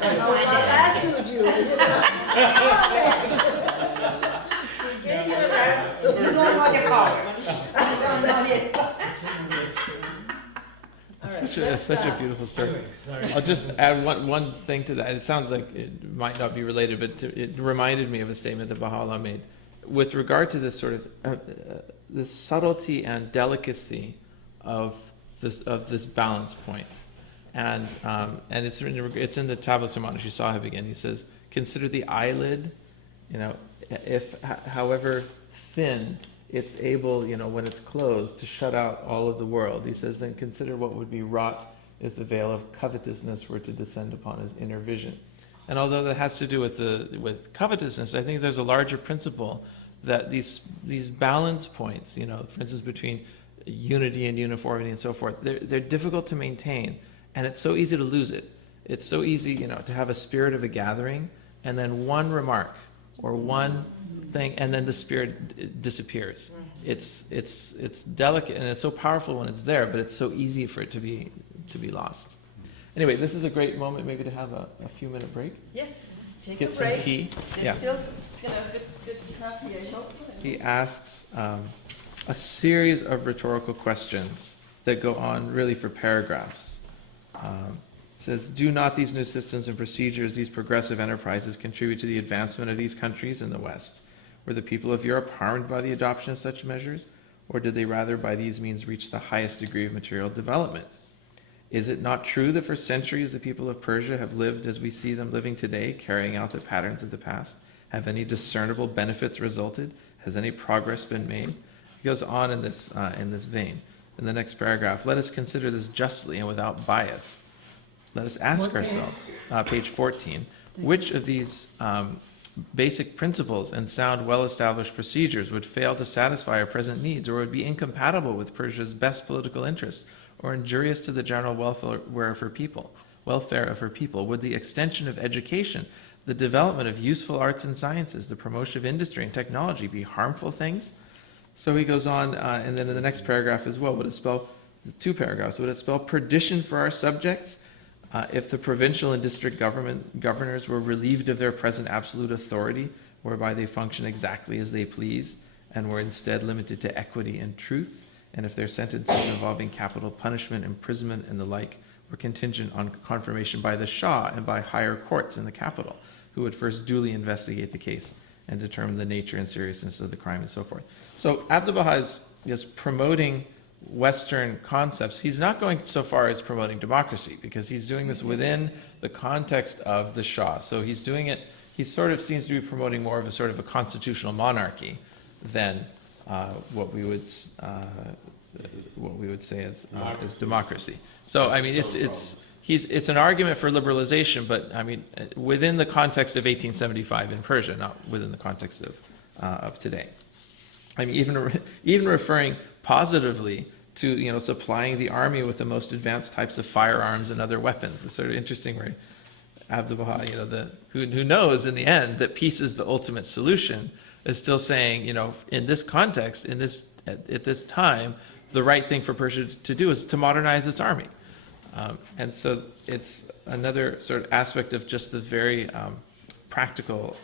Well, that sued you. We gave you an ass. You don't want your power. It's such a beautiful story. I'll just add one thing to that. It sounds like it might not be related, but it reminded me of a statement that Baha'u'llah made with regard to this sort of this subtlety and delicacy of this balance point. And it's in the Tablets of Monash Sahib again. He says, consider the eyelid, if however thin it's able, when it's closed, to shut out all of the world. He says, then consider what would be wrought if the veil of covetousness were to descend upon his inner vision. And although that has to do with covetousness, I think there's a larger principle that these balance points, for instance, between unity and uniformity and so forth, they're difficult to maintain, and it's so easy to lose it. It's so easy, to have a spirit of a gathering, and then one remark or one thing, and then the spirit disappears. It's delicate, and it's so powerful when it's there, but it's so easy for it to be lost. Anyway, this is a great moment maybe to have a few-minute break. Yes, take Get a break. some tea. There's still, good coffee, I hope. He asks a series of rhetorical questions that go on really for paragraphs. Says, do not these new systems and procedures, these progressive enterprises, contribute to the advancement of these countries in the West? Were the people of Europe harmed by the adoption of such measures, or did they rather by these means reach the highest degree of material development? Is it not true that for centuries the people of Persia have lived as we see them living today, carrying out the patterns of the past? Have any discernible benefits resulted? Has any progress been made? He goes on in this vein. In the next paragraph, let us consider this justly and without bias. Let us ask ourselves, page 14, which of these basic principles and sound, well-established procedures would fail to satisfy our present needs, or would be incompatible with Persia's best political interests, or injurious to the general welfare of her people? Would the extension of education, the development of useful arts and sciences, the promotion of industry and technology be harmful things? So he goes on, and then in the next paragraph as well, would it spell, 2 paragraphs, would it spell perdition for our subjects if the provincial and district governors were relieved of their present absolute authority, whereby they function exactly as they please, and were instead limited to equity and truth, and if their sentences involving capital punishment, imprisonment, and the like were contingent on confirmation by the Shah and by higher courts in the capital, who would first duly investigate the case and determine the nature and seriousness of the crime and so forth. So Abdu'l-Baha is promoting Western concepts. He's not going so far as promoting democracy, because he's doing this within the context of the Shah. So he's doing it, he sort of seems to be promoting more of a sort of a constitutional monarchy than what we would say as democracy. So I mean, it's an argument for liberalization, but I mean within the context of 1875 in Persia, not within the context of today. I mean, even referring positively to supplying the army with the most advanced types of firearms and other weapons. It's sort of interesting where Abdu'l-Baha, who knows in the end that peace is the ultimate solution, is still saying, in this context, at this time, the right thing for Persia to do is to modernize its army. And so it's another sort of aspect of just the very practical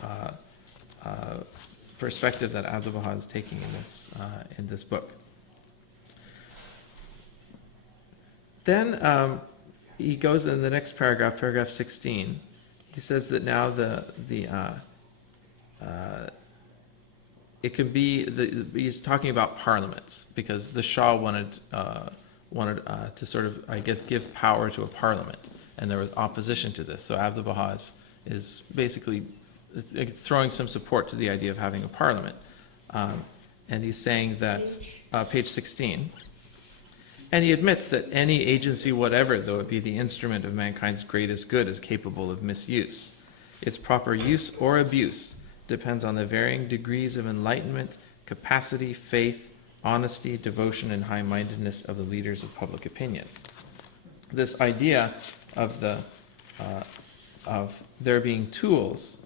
perspective that Abdu'l-Baha is taking in this book. Then he goes in the next paragraph, paragraph 16. He says that now it can be he's talking about parliaments, because the Shah wanted to sort of, I guess, give power to a parliament, and there was opposition to this. So Abdu'l-Baha is basically throwing some support to the idea of having a parliament, and he's saying that page 16. And he admits that any agency whatever, though it be the instrument of mankind's greatest good, is capable of misuse. Its proper use or abuse depends on the varying degrees of enlightenment, capacity, faith, honesty, devotion, and high-mindedness of the leaders of public opinion. This idea of there being tools,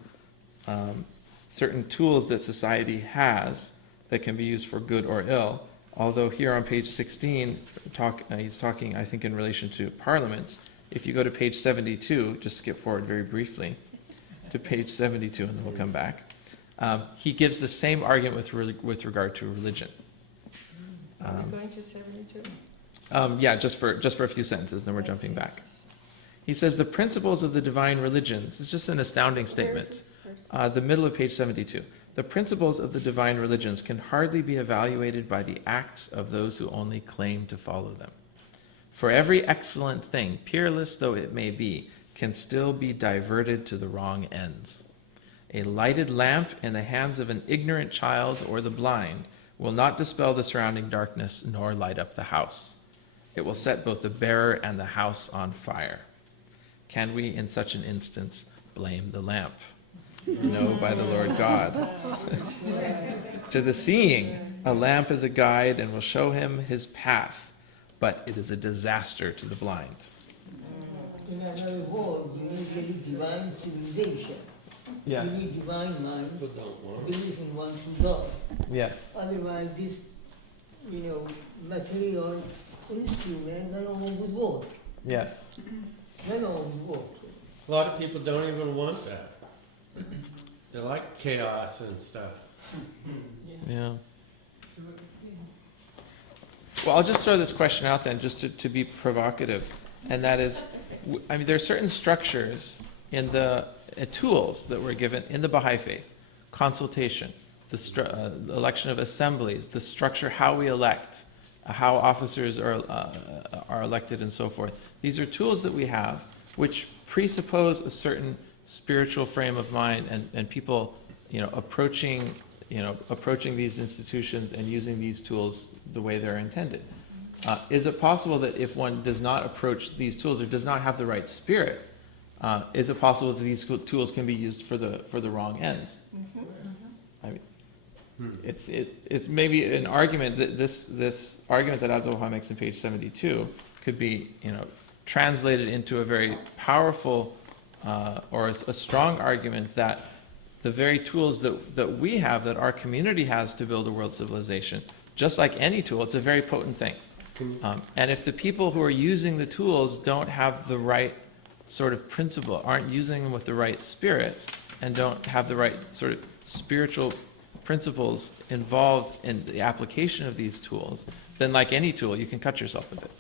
certain tools that society has that can be used for good or ill, although here on page 16, he's talking, I think, in relation to parliaments, if you go to page 72, just skip forward very briefly to page 72, and then we'll come back. He gives the same argument with regard to religion. Are we going to 72? Yeah, just for a few sentences, then we're jumping back. He says the principles of the divine religions. It's just an astounding statement. The middle of page 72. The principles of the divine religions can hardly be evaluated by the acts of those who only claim to follow them. For every excellent thing, peerless though it may be, can still be diverted to the wrong ends. A lighted lamp in the hands of an ignorant child or the blind will not dispel the surrounding darkness nor light up the house. It will set both the bearer and the house on fire. Can we, in such an instance, blame the lamp? No, by the Lord God. To the seeing, a lamp is a guide and will show him his path, but it is a disaster to the blind. In another words, you need really divine civilization. Yes. You need divine mind, People don't want it. believe in one true God. Yes. Otherwise, this, material instrument, none of them would work. Yes. None of them would work. A lot of people don't even want that. They like chaos and stuff. Yeah. Well, I'll just throw this question out then, just to be provocative, and that is, there are certain structures in the tools that were given in the Baha'i faith: consultation, the election of assemblies, the structure, how we elect, how officers are elected, and so forth. These are tools that we have which presuppose a certain spiritual frame of mind, and people, approaching these institutions and using these tools the way they're intended. Is it possible that if one does not approach these tools or does not have the right spirit, is it possible that these tools can be used for the wrong ends? I mean, it's maybe an argument that this argument that Abdu'l-Baha makes in page 72 could be translated into a very powerful or a strong argument that the very tools that we have, that our community has to build a world civilization, just like any tool, it's a very potent thing. And if the people who are using the tools don't have the right sort of principle, aren't using them with the right spirit, and don't have the right sort of spiritual principles involved in the application of these tools, then like any tool, you can cut yourself with it.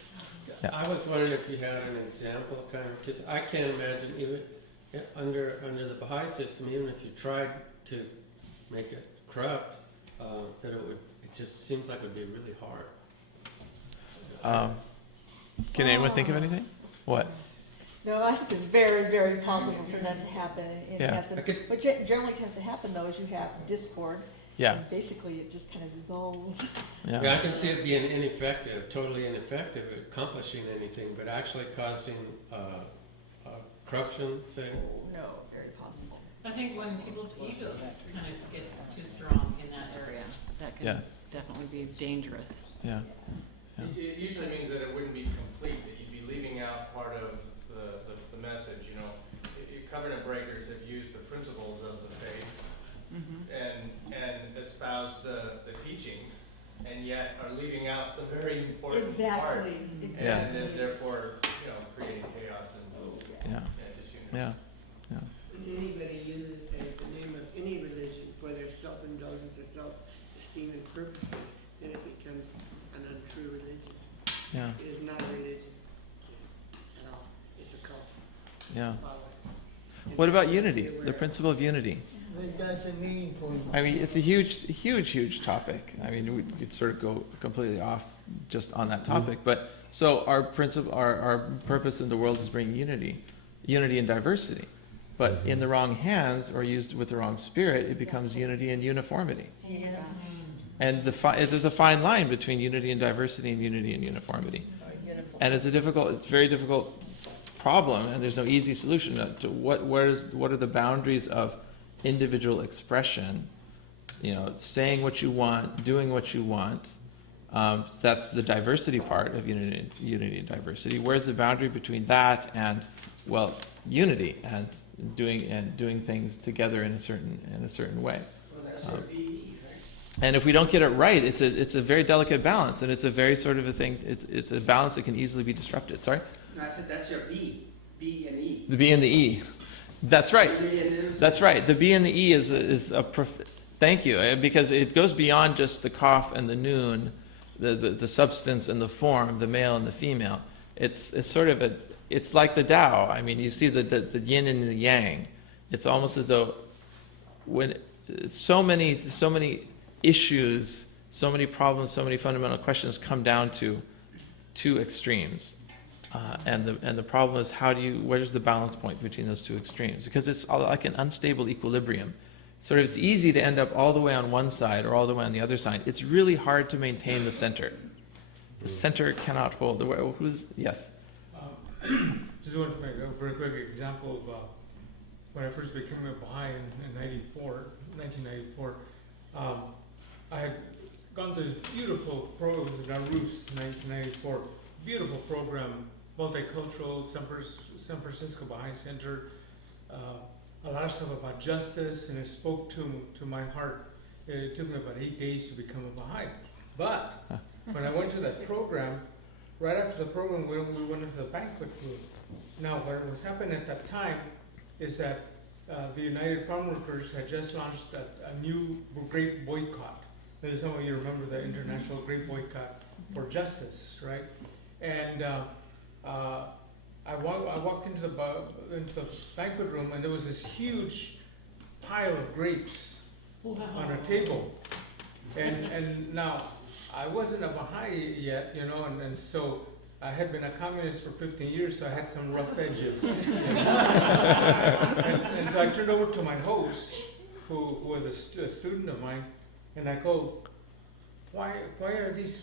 Yeah. I was wondering if you had an example, kind of, because I can't imagine even under the Baha'i system, even if you tried to make it corrupt, that it just seems like it would be really hard. Can anyone think of anything? What? No, I think it's very, very possible for that to happen in Yeah. essence. What generally tends to happen, though, is you have discord. Yeah. And basically, it just kind of dissolves. Yeah, I can see it being ineffective, totally ineffective at accomplishing anything, but actually causing corruption, say. No, very possible. I think when people's egos kind of get too strong in that area, that can Yes. definitely be dangerous. Yeah. It usually means that it wouldn't be complete, that you'd be leaving out part of the message, Covenant breakers have used the principles of the faith and espouse the teachings, and yet are leaving out some very important parts. Exactly. Yes. And then therefore, creating chaos and disunity. Yeah. Yeah. Anybody uses the name of any religion for their self-indulgence or self-esteem and purposes, then it becomes an untrue religion. Yeah. It is not a religion at all. It's a cult. Yeah. Follow it. What about unity? The principle of unity. What does it mean for you? I mean, it's a huge topic. I mean, we could sort of go completely off just on that topic. But so our principle, our purpose in the world is bringing unity and diversity. But in the wrong hands or used with the wrong spirit, it becomes unity and uniformity. Yeah. And there's a fine line between unity and diversity and unity and uniformity. And it's very difficult problem, and there's no easy solution to what are the boundaries of individual expression, saying what you want, doing what you want. That's the diversity part of unity and diversity. Where's the boundary between that and, unity and doing things together in a certain way? And if we don't get it right, it's a very delicate balance, and it's a very sort of a thing. It's a balance that can easily be disrupted. Sorry. No, I said that's your B. B and E. The B and the E. That's right. That's right. The B and the E is thank you, because it goes beyond just the Kaf and the Nun, the substance and the form, the male and the female. It's sort of it's like the Tao. I mean, you see the yin and the yang. It's almost as though when so many issues, so many problems, so many fundamental questions come down to two extremes. And the problem is where's the balance point between those two extremes? Because it's like an unstable equilibrium. Sort of, it's easy to end up all the way on one side or all the way on the other side. It's really hard to maintain the center. The center cannot hold. Yes? Just want to make a very quick example of when I first became a Baha'i in 1994. I had gone to this beautiful program, it was in Narus, 1994. Beautiful program, multicultural, San Francisco Baha'i Center. A lot of stuff about justice, and it spoke to my heart. It took me about 8 days to become a Baha'i. But when I went to that program, right after the program, we went into the banquet room. Now, what was happening at that time is that the United Farm Workers had just launched a new grape boycott. Maybe some of you remember the International Grape Boycott for Justice, right? And I walked into the banquet room, and there was this huge pile of grapes on a table. And now, I wasn't a Baha'i yet, and so I had been a communist for 15 years, so I had some rough edges. And so I turned over to my host, who was a student of mine, and I go, why are these,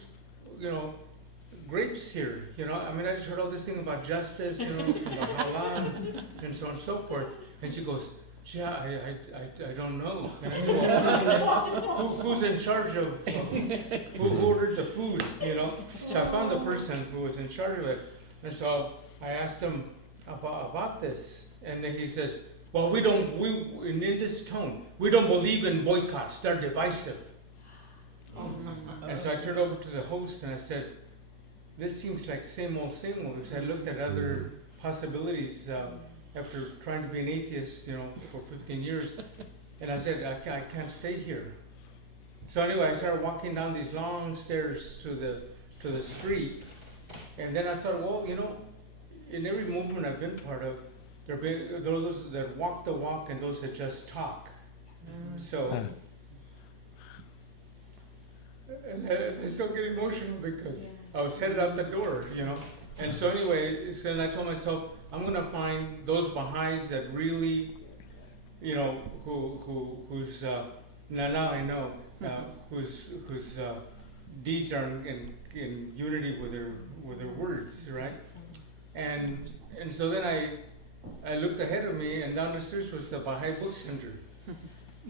grapes here? I mean, I just heard all this thing about justice, from the halal, and so on and so forth. And she goes, yeah, I don't know. And I said, well, who's in charge of who ordered the food, So I found the person who was in charge of it. And so I asked him about this. And then he says, well, in this tone, we don't believe in boycotts. They're divisive. And so I turned over to the host and I said, this seems like same old, because I looked at other possibilities after trying to be an atheist, for 15 years. And I said, I can't stay here. So anyway, I started walking down these long stairs to the street. And then I thought, well, in every movement I've been part of, there have been those that walk the walk and those that just talk. So, and I still get emotional because I was headed out the door, And so anyway, so then I told myself, I'm going to find those Baha'is that really, whose now I know, whose deeds are in unity with their words, right? And so then I looked ahead of me, and down the stairs was the Baha'i Book Center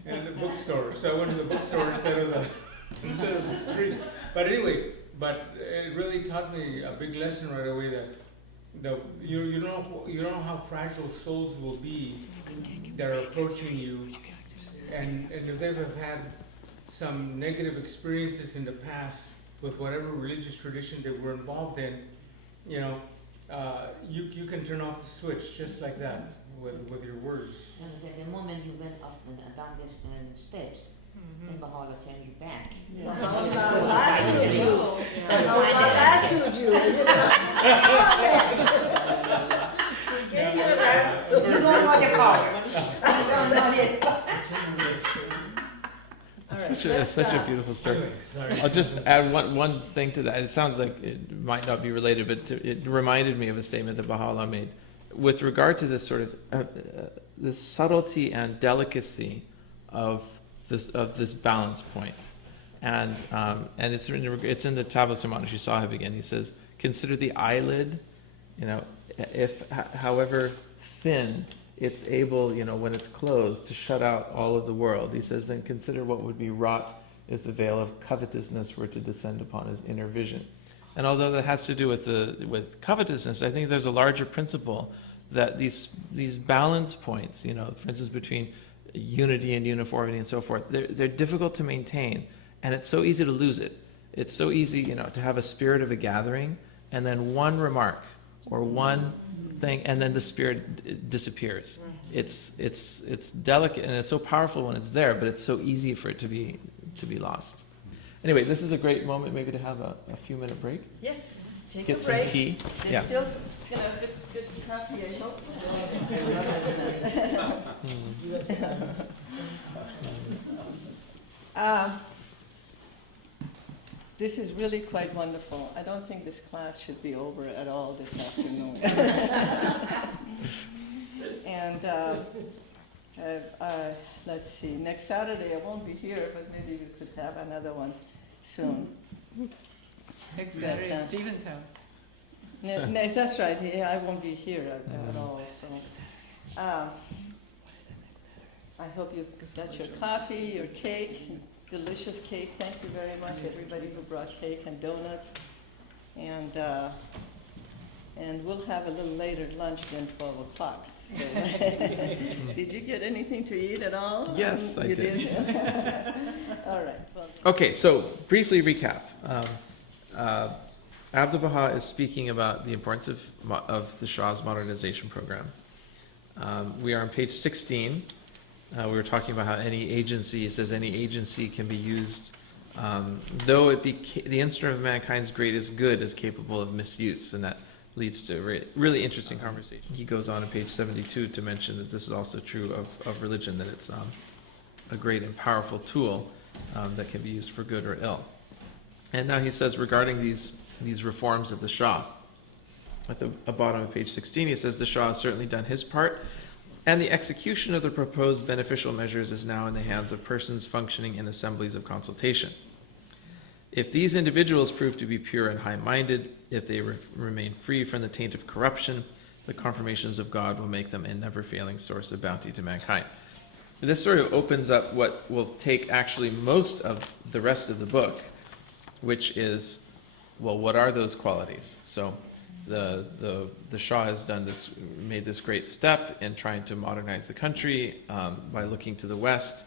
and the bookstore. So I went to the bookstore instead of the street. But anyway, it really taught me a big lesson right away that you don't know how fragile souls will be that are approaching you, and if they've had some negative experiences in the past with whatever religious tradition they were involved in, you can turn off the switch just like that with your words. And the moment you went up and down these steps, then Baha'u'llah turned you back. You don't want your car. It's such a beautiful story. Anyway, sorry. I'll just add one thing to that. It sounds like it might not be related, but it reminded me of a statement that Baha'u'llah made with regard to this sort of the subtlety and delicacy of this balance point. And it's in the Tablets of Ma'arish Sahib again. He says, consider the eyelid, if however thin it's able, when it's closed, to shut out all of the world. He says, then consider what would be wrought if the veil of covetousness were to descend upon his inner vision. And although that has to do with covetousness, I think there's a larger principle that these balance points, for instance, between unity and uniformity and so forth, they're difficult to maintain, and it's so easy to lose it. It's so easy, to have a spirit of a gathering, and then one remark or one thing, and then the spirit disappears. It's delicate and it's so powerful when it's there, but it's so easy for it to be lost. Anyway, this is a great moment maybe to have a few minute break. Yes, take Get a some break. tea. There's Yeah. still, good coffee, I hope. This is really quite wonderful. I don't think this class should be over at all this afternoon. And let's see, next Saturday I won't be here, but maybe we could have another one soon. Next But, Saturday at Stephen's house. Next, that's right, yeah, I won't be here at all, so. I hope you got your coffee, your cake, delicious cake. Thank you very much, everybody who brought cake and donuts. And we'll have a little later lunch than 12 o'clock. So, did you get anything to eat at all? Yes, I You did. All right. Well, Okay, so briefly recap. Abdu'l-Baha is speaking about the importance of the Shah's modernization program. We are on page 16. We were talking about how any agency, it says any agency can be used, though it be the instrument of mankind's greatest good is capable of misuse, and that leads to a really interesting conversation. He goes on page 72 to mention that this is also true of religion, that it's a great and powerful tool that can be used for good or ill. And now he says regarding these reforms of the Shah, at the bottom of page 16, he says the Shah has certainly done his part, and the execution of the proposed beneficial measures is now in the hands of persons functioning in assemblies of consultation. If these individuals prove to be pure and high-minded, if they remain free from the taint of corruption, the confirmations of God will make them a never-failing source of bounty to mankind. This sort of opens up what will take actually most of the rest of the book, which is, well, what are those qualities? So the Shah has made this great step in trying to modernize the country by looking to the West.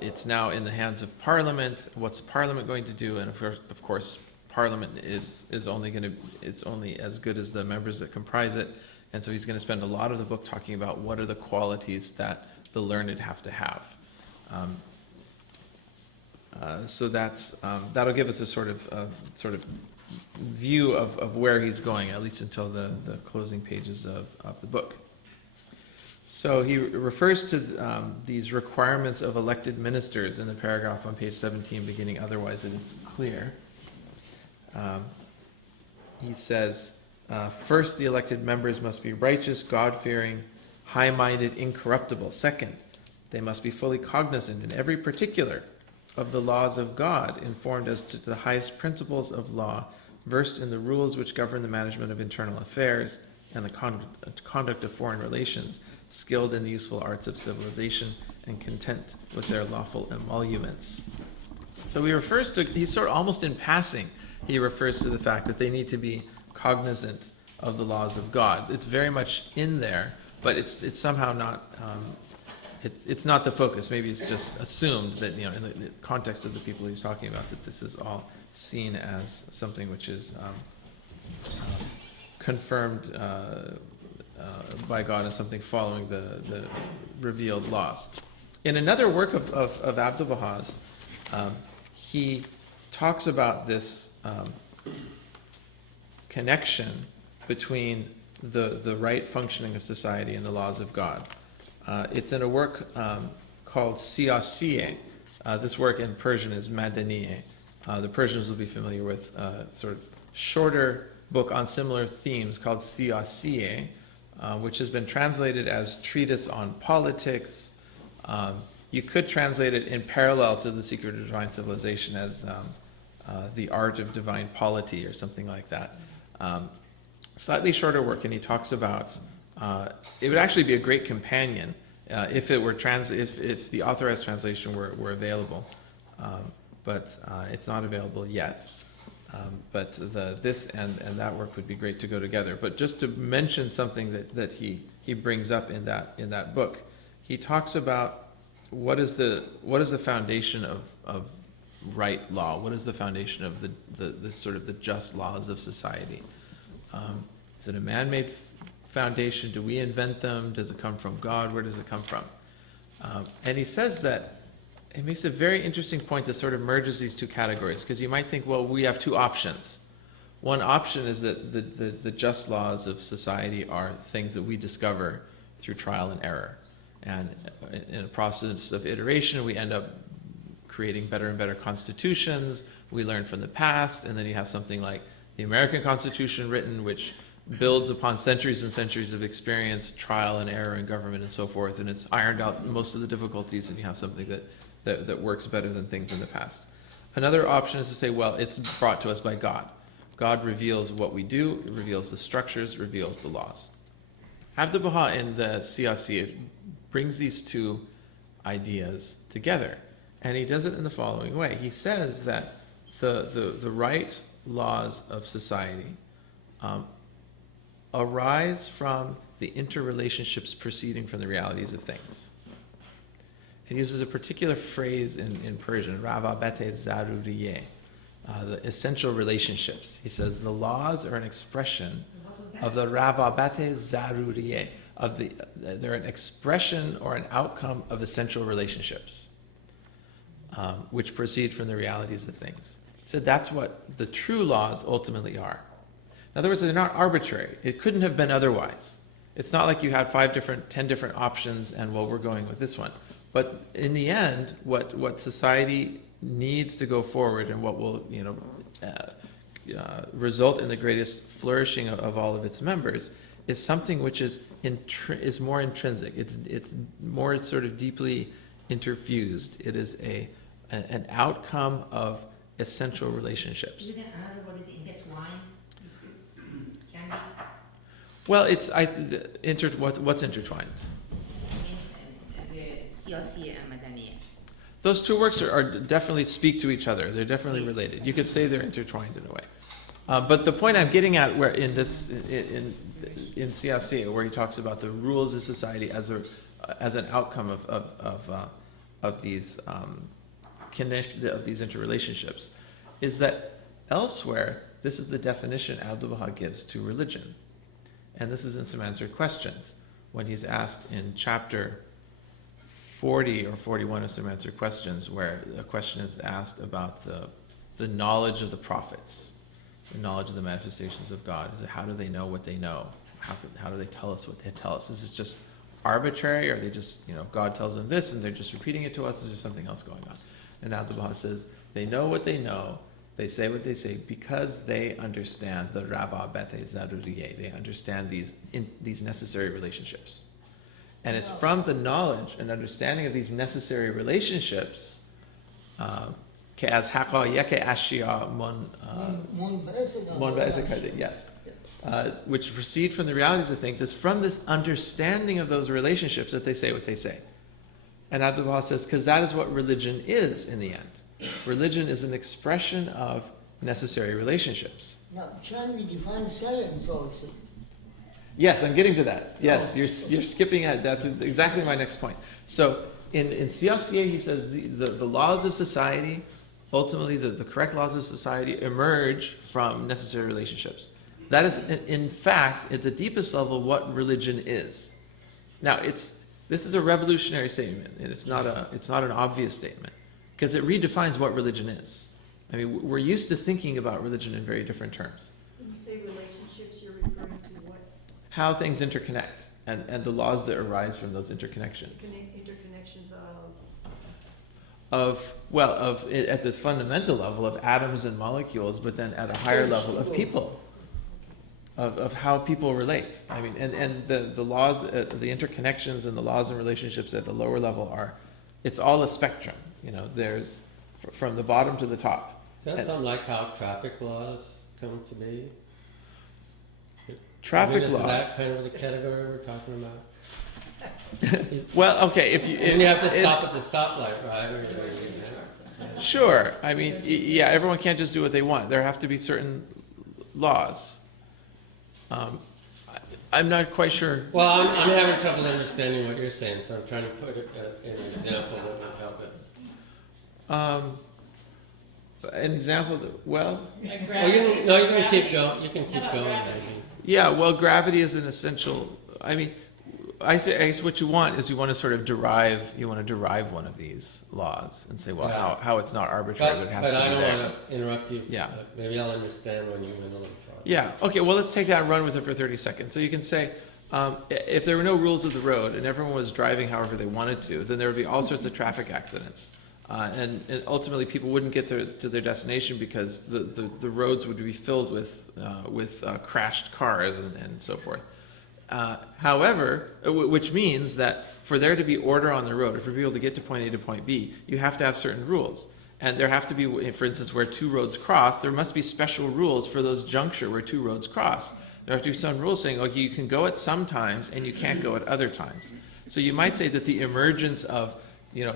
It's now in the hands of Parliament. What's Parliament going to do? And of course, Parliament is it's only as good as the members that comprise it. And so he's going to spend a lot of the book talking about what are the qualities that the learned have to have. So that'll give us a sort of view of where he's going, at least until the closing pages of the book. So he refers to these requirements of elected ministers in the paragraph on page 17, beginning otherwise it is clear. He says, first, the elected members must be righteous, God-fearing, high-minded, incorruptible. Second, they must be fully cognizant in every particular of the laws of God, informed as to the highest principles of law, versed in the rules which govern the management of internal affairs and the conduct of foreign relations, skilled in the useful arts of civilization, and content with their lawful emoluments. So he refers to, he's sort of almost in passing, he refers to the fact that they need to be cognizant of the laws of God. It's very much in there, but it's somehow not, it's not the focus. Maybe it's just assumed that, in the context of the people he's talking about, that this is all seen as something which is confirmed by God as something following the revealed laws. In another work of Abdu'l-Baha's, he talks about this connection between the right functioning of society and the laws of God. It's in a work called Siyasiye. This work in Persian is Madaniye. The Persians will be familiar with a sort of shorter book on similar themes called Siyasiye, which has been translated as Treatise on Politics. You could translate it in parallel to The Secret of Divine Civilization as The Art of Divine Polity or something like that. Slightly shorter work, and he talks about, it would actually be a great companion if it were if the authorized translation were available, but it's not available yet. But this and that work would be great to go together. But just to mention something that he brings up in that book, he talks about what is the foundation of right law? What is the foundation of the sort of the just laws of society? Is it a man-made foundation? Do we invent them? Does it come from God? Where does it come from? And he says that, it makes a very interesting point that sort of merges these two categories, because you might think, well, we have two options. One option is that the just laws of society are things that we discover through trial and error. And in a process of iteration, we end up creating better and better constitutions. We learn from the past, and then you have something like the American Constitution written, which builds upon centuries and centuries of experience, trial and error in government and so forth, and it's ironed out most of the difficulties, and you have something that works better than things in the past. Another option is to say, well, it's brought to us by God. God reveals what we do, reveals the structures, reveals the laws. Abdu'l-Baha in the Siyasi brings these two ideas together, and he does it in the following way. He says that the right laws of society arise from the interrelationships proceeding from the realities of things. He uses a particular phrase in Persian, ravabete zaruriye, the essential relationships. He says the laws are an expression of the ravabete zaruriye, they're an expression or an outcome of essential relationships, which proceed from the realities of things. He said that's what the true laws ultimately are. In other words, they're not arbitrary. It couldn't have been otherwise. It's not like you had 10 different options and, well, we're going with this one. But in the end, what society needs to go forward and what will result in the greatest flourishing of all of its members is something which is more intrinsic. It's more sort of deeply interfused. It is an outcome of essential relationships. Is it another word is intertwined? Can be? Well, what's intertwined? Siyasi and Madaniya. Those two works are definitely speak to each other. They're definitely related. You could say they're intertwined in a way. But the point I'm getting at, where in Siyasi, where he talks about the rules of society as an outcome of these interrelationships, is that elsewhere this is the definition Abdu'l-Baha gives to religion, and this is in some answered questions when he's asked in chapter 40 or 41 of some answered questions, where a question is asked about the knowledge of the prophets, the knowledge of the manifestations of God. Is it, how do they know what they know? How do they tell us what they tell us? Is it just arbitrary, or are they just, God tells them this and they're just repeating it to us? Is there something else going on? And Abdu'l-Baha says, they know what they know, they say what they say because they understand the rava bete zaruriye. They understand these necessary relationships. And it's from the knowledge and understanding of these necessary relationships, as haqa'iq ashya yes, which proceed from the realities of things. It's from this understanding of those relationships that they say what they say. And Abdu'l-Baha says, because that is what religion is in the end. Religion is an expression of necessary relationships. Now, can we define science also? Yes, I'm getting to that. Yes, you're skipping ahead. That's exactly my next point. So in Siyasi, he says the laws of society, ultimately the correct laws of society emerge from necessary relationships. That is, in fact, at the deepest level, what religion is. Now, this is a revolutionary statement, and it's not an obvious statement, because it redefines what religion is. I mean, we're used to thinking about religion in very different terms. When you say relationships, you're referring to what? How things interconnect, and the laws that arise from those interconnections. Interconnections at the fundamental level of atoms and molecules, but then at a higher level of people, of how people relate. I mean, and the laws, the interconnections and the laws and relationships at the lower level it's all a spectrum. There's from the bottom to the top. Is that something like how traffic laws come to be? Traffic is laws. That kind of the category we're talking about. Well, okay, if you have to stop at the stoplight, right? Sure. I mean, yeah, everyone can't just do what they want. There have to be certain laws. I'm not quite sure. Well, I'm having trouble understanding what you're saying, so I'm trying to put it in an example that will help it. An example you can can keep going. You can keep going. Yeah, well, gravity is an essential. I mean, I guess what you want is you want to derive one of these laws and say, well, Yeah. how it's not arbitrary, but it has to I be don't there. want to interrupt you. Yeah. Maybe I'll understand when you're in the middle of the process. Yeah. Okay. Well, let's take that and run with it for 30 seconds. So you can say, if there were no rules of the road and everyone was driving however they wanted to, then there would be all sorts of traffic accidents. And ultimately, people wouldn't get to their destination because the roads would be filled with crashed cars and so forth. However, which means that for there to be order on the road, or for people to get to point A to point B, you have to have certain rules. And there have to be, for instance, where two roads cross, there must be special rules for those juncture where two roads cross. There have to be some rules saying, okay, you can go at some times and you can't go at other times. So you might say that the emergence of,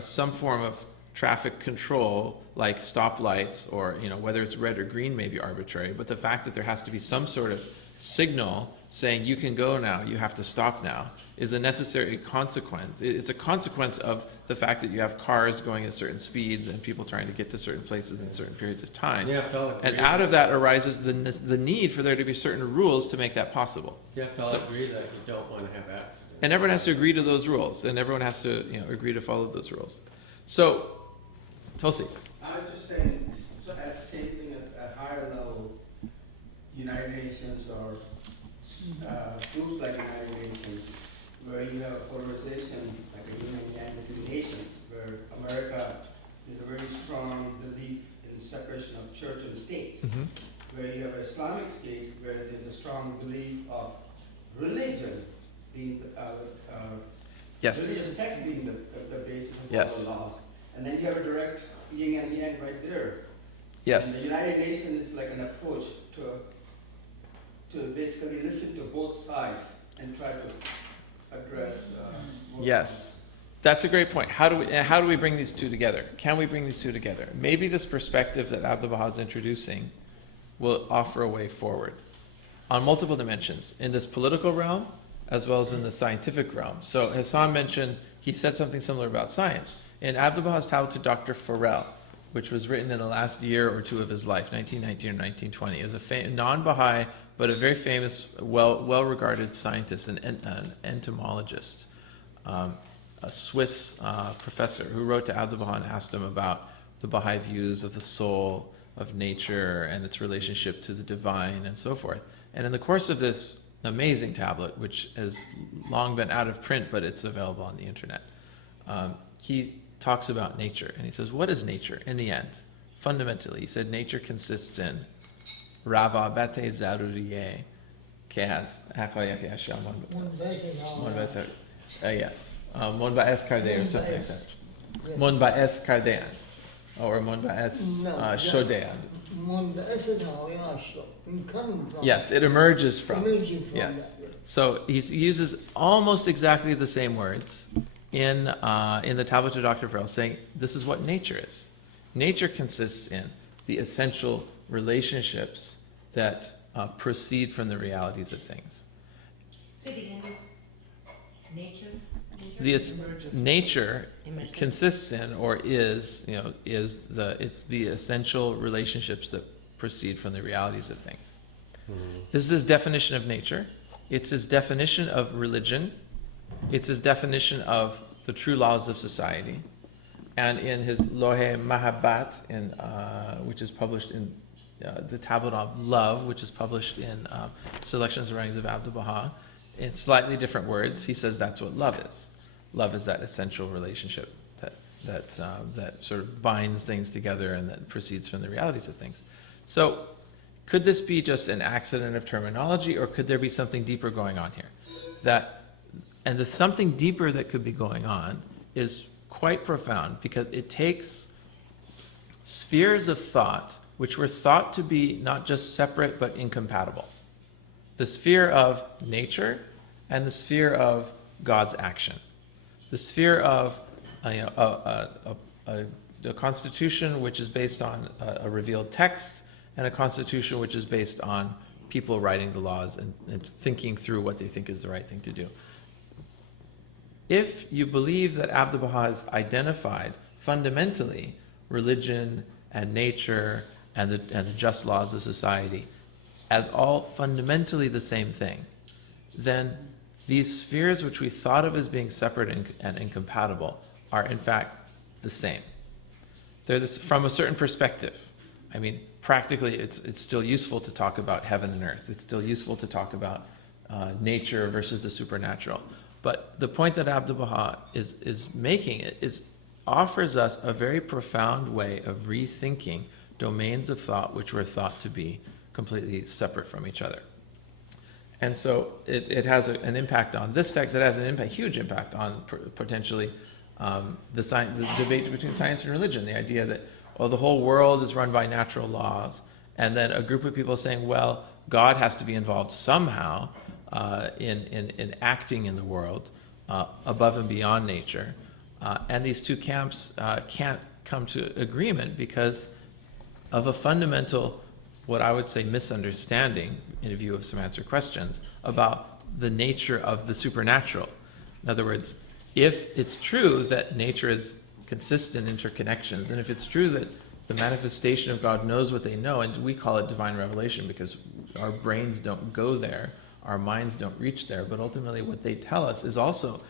some form of traffic control, like stoplights, or whether it's red or green, may be arbitrary. But the fact that there has to be some sort of signal saying you can go now, you have to stop now, is a necessary consequence. It's a consequence of the fact that you have cars going at certain speeds and people trying to get to certain places in certain periods of time. You have to all agree. And out of that arises the need for there to be certain rules to make that possible. You have to all agree that you don't want to have accidents. And everyone has to agree to those rules, and everyone has to agree to follow those rules. So, Tulsi. I was just saying, so at the same thing at higher level, United Nations or groups like United Nations, where you have a polarization, like a yin and yang between nations, where America is a very strong belief in separation of church and state, where you have an Islamic state where there's a strong belief of religion being Yes. religious text being the basis of Yes. all the laws. And then you have a direct yin and yang right there. Yes. And the United Nations is like an approach to basically listen to both sides and try to address both Yes. sides. That's a great point. How do we bring these two together? Can we bring these two together? Maybe this perspective that Abdu'l-Baha is introducing will offer a way forward on multiple dimensions, in this political realm as well as in the scientific realm. So Hassan mentioned, he said something similar about science. In Abdu'l-Baha's tablet to Dr. Farrell, which was written in the last year or two of his life, 1919 or 1920, is a non-Baha'i but a very famous, well-regarded scientist and entomologist, a Swiss professor who wrote to Abdu'l-Baha and asked him about the Baha'i views of the soul, of nature, and its relationship to the divine, and so forth. And in the course of this amazing tablet, which has long been out of print, but it's available on the internet, he talks about nature, and he says, what is nature in the end? Fundamentally, he said, nature consists in Rava bete zaruriye, kehas hakoyake asham yes, mon ba'es kardea or something like that. Mon ba'es kardean, or mon ba'es shodean. Yes, it emerges from. Yes. So he uses almost exactly the same words in the tablet to Dr. Farrell, saying this is what nature is. Nature consists in the essential relationships that proceed from the realities of things. Say it again, nature? Nature consists in, or is, it's the essential relationships that proceed from the realities of things. This is his definition of nature. It's his definition of religion. It's his definition of the true laws of society. And in his Lohe Mahabbat, which is published in the Tablet of Love, which is published in Selections and Writings of Abdu'l-Baha, in slightly different words, he says that's what love is. Love is that essential relationship that sort of binds things together and that proceeds from the realities of things. So, could this be just an accident of terminology, or could there be something deeper going on here? And the something deeper that could be going on is quite profound, because it takes spheres of thought which were thought to be not just separate but incompatible. The sphere of nature and the sphere of God's action. The sphere of a constitution which is based on a revealed text, and a constitution which is based on people writing the laws and thinking through what they think is the right thing to do. If you believe that Abdu'l-Baha has identified fundamentally religion and nature and the just laws of society as all fundamentally the same thing, then these spheres which we thought of as being separate and incompatible are in fact the same. They're this from a certain perspective. I mean, practically it's still useful to talk about heaven and earth. It's still useful to talk about nature versus the supernatural. But the point that Abdu'l-Baha is making offers us a very profound way of rethinking domains of thought which were thought to be completely separate from each other. And so it has an impact on this text. It has a huge impact on potentially the debate between science and religion. The idea that, well, the whole world is run by natural laws, and then a group of people saying, well, God has to be involved somehow in acting in the world above and beyond nature. And these two camps can't come to agreement because of a fundamental, what I would say, misunderstanding, in view of some answered questions, about the nature of the supernatural. In other words, if it's true that nature is consistent interconnections, and if it's true that the manifestation of God knows what they know, and we call it divine revelation because our brains don't go there, our minds don't reach there, but ultimately what they tell us is also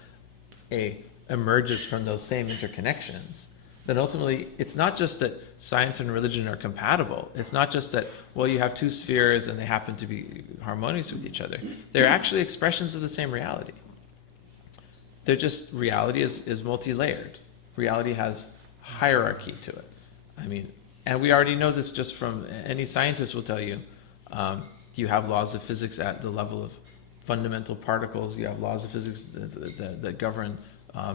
emerges from those same interconnections, then ultimately it's not just that science and religion are compatible. It's not just that, well, you have two spheres and they happen to be harmonious with each other. They're actually expressions of the same reality. They're just, reality is multi-layered. Reality has hierarchy to it. I mean, and we already know this just from, any scientist will tell you, you have laws of physics at the level of fundamental particles. You have laws of physics that govern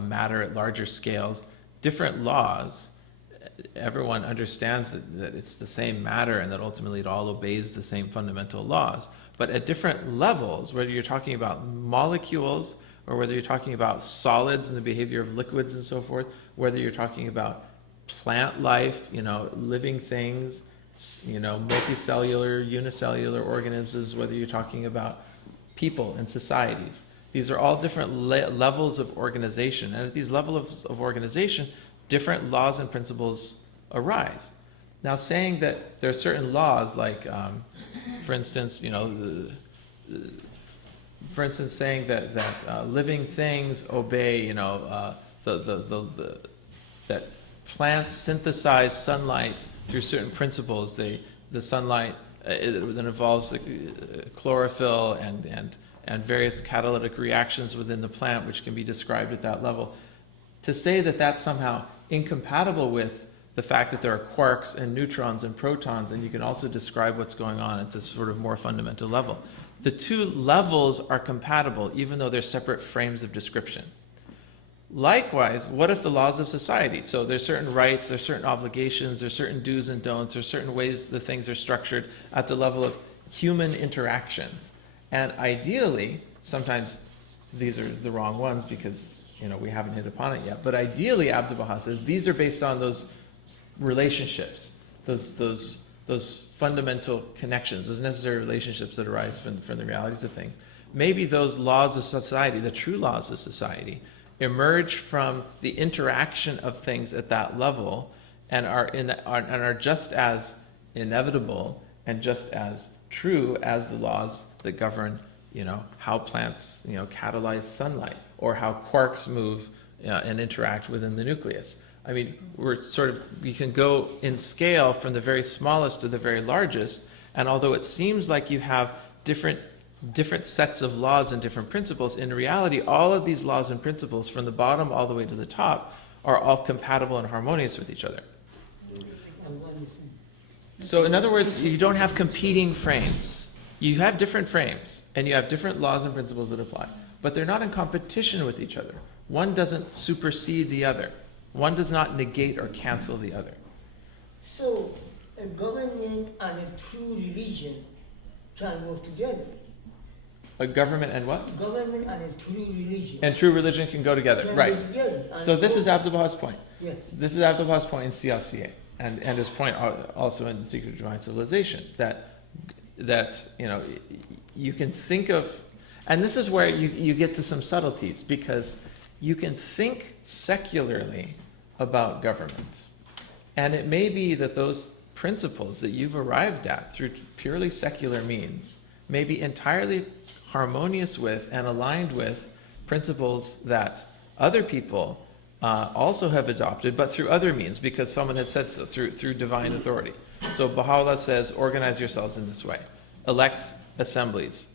matter at larger scales. Different laws, everyone understands that it's the same matter and that ultimately it all obeys the same fundamental laws. But at different levels, whether you're talking about molecules or whether you're talking about solids and the behavior of liquids and so forth, whether you're talking about plant life, living things, multicellular, unicellular organisms, whether you're talking about people and societies. These are all different levels of organization. And at these levels of organization, different laws and principles arise. Now, saying that there are certain laws, like, for instance, saying that living things obey, that plants synthesize sunlight through certain principles. The sunlight it involves the chlorophyll and various catalytic reactions within the plant, which can be described at that level. To say that that's somehow incompatible with the fact that there are quarks and neutrons and protons, and you can also describe what's going on at this sort of more fundamental level. The two levels are compatible, even though they're separate frames of description. Likewise, what if the laws of society? So there's certain rights, there's certain obligations, there's certain do's and don'ts, there's certain ways the things are structured at the level of human interactions. And ideally, sometimes these are the wrong ones because we haven't hit upon it yet, but ideally Abdu'l-Baha says these are based on those relationships, those fundamental connections, those necessary relationships that arise from the realities of things. Maybe those laws of society, the true laws of society, emerge from the interaction of things at that level and are just as inevitable and just as true as the laws that govern, how plants, catalyze sunlight, or how quarks move and interact within the nucleus. I mean, we can go in scale from the very smallest to the very largest, and although it seems like you have different sets of laws and different principles, in reality, all of these laws and principles, from the bottom all the way to the top, are all compatible and harmonious with each other. So in other words, you don't have competing frames. You have different frames, and you have different laws and principles that apply, but they're not in competition with each other. One doesn't supersede the other. One does not negate or cancel the other. So a government and a true religion can work together. A government and what? Government and a true religion. And true religion can go together, Can right. go together. So this is Abdu'l-Baha's point. Yes. This is Abdu'l-Baha's point in CLCA, and his point also in Secret of Divine Civilization, that you can think of, and this is where you get to some subtleties, because you can think secularly about government, and it may be that those principles that you've arrived at through purely secular means may be entirely harmonious with and aligned with principles that other people also have adopted, but through other means, because someone has said so, through divine authority. So Baha'u'llah says, organize yourselves in this way. Elect assemblies,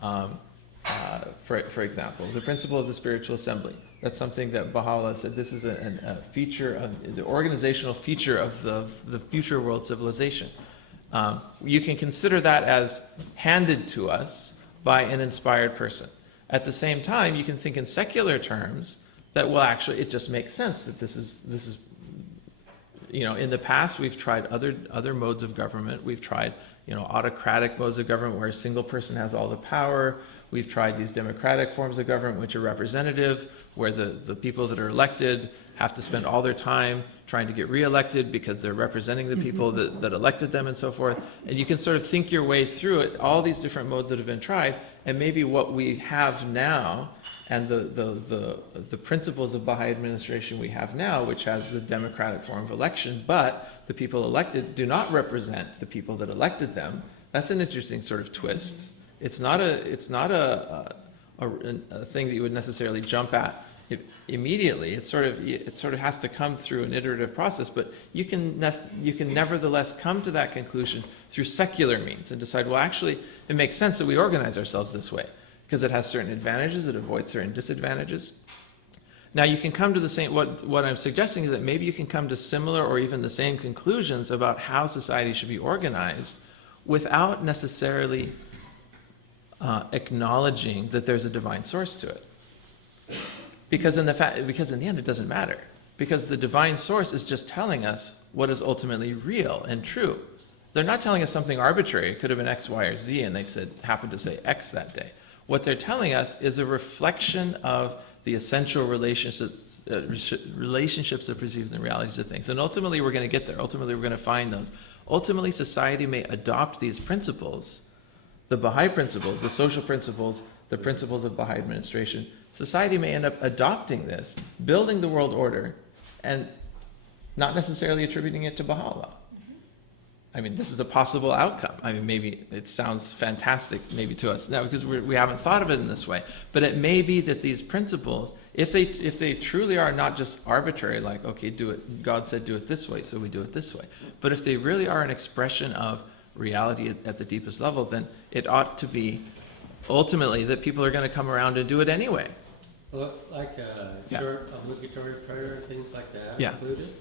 for example. The principle of the spiritual assembly. That's something that Baha'u'llah said, this is a feature, of the organizational feature of the future world civilization. You can consider that as handed to us by an inspired person. At the same time, you can think in secular terms that, well, actually, it just makes sense that this is, in the past, we've tried other modes of government. We've tried, autocratic modes of government where a single person has all the power. We've tried these democratic forms of government, which are representative, where the people that are elected have to spend all their time trying to get reelected because they're representing the people that elected them and so forth. And you can sort of think your way through it, all these different modes that have been tried, and maybe what we have now and the principles of Baha'i administration we have now, which has the democratic form of election, but the people elected do not represent the people that elected them. That's an interesting sort of twist. It's not a thing that you would necessarily jump at immediately. It sort of has to come through an iterative process, but you can nevertheless come to that conclusion through secular means and decide, well, actually, it makes sense that we organize ourselves this way because it has certain advantages, it avoids certain disadvantages. Now, you can come to the same, what I'm suggesting is that maybe you can come to similar or even the same conclusions about how society should be organized without necessarily acknowledging that there's a divine source to it. Because in the end, it doesn't matter. Because the divine source is just telling us what is ultimately real and true. They're not telling us something arbitrary. It could have been X, Y, or Z, and they happened to say X that day. What they're telling us is a reflection of the essential relationships that perceive the realities of things. And ultimately, we're going to get there. Ultimately, we're going to find those. Ultimately, society may adopt these principles, the Baha'i principles, the social principles, the principles of Baha'i administration. Society may end up adopting this, building the world order, and not necessarily attributing it to Baha'u'llah. I mean, this is a possible outcome. I mean, maybe it sounds fantastic maybe to us now because we haven't thought of it in this way. But it may be that these principles, if they truly are not just arbitrary, like, okay, do it, God said do it this way, so we do it this way. But if they really are an expression of reality at the deepest level, then it ought to be ultimately that people are going to come around and do it anyway. Well, like short obligatory prayer, things like that, Yeah. included?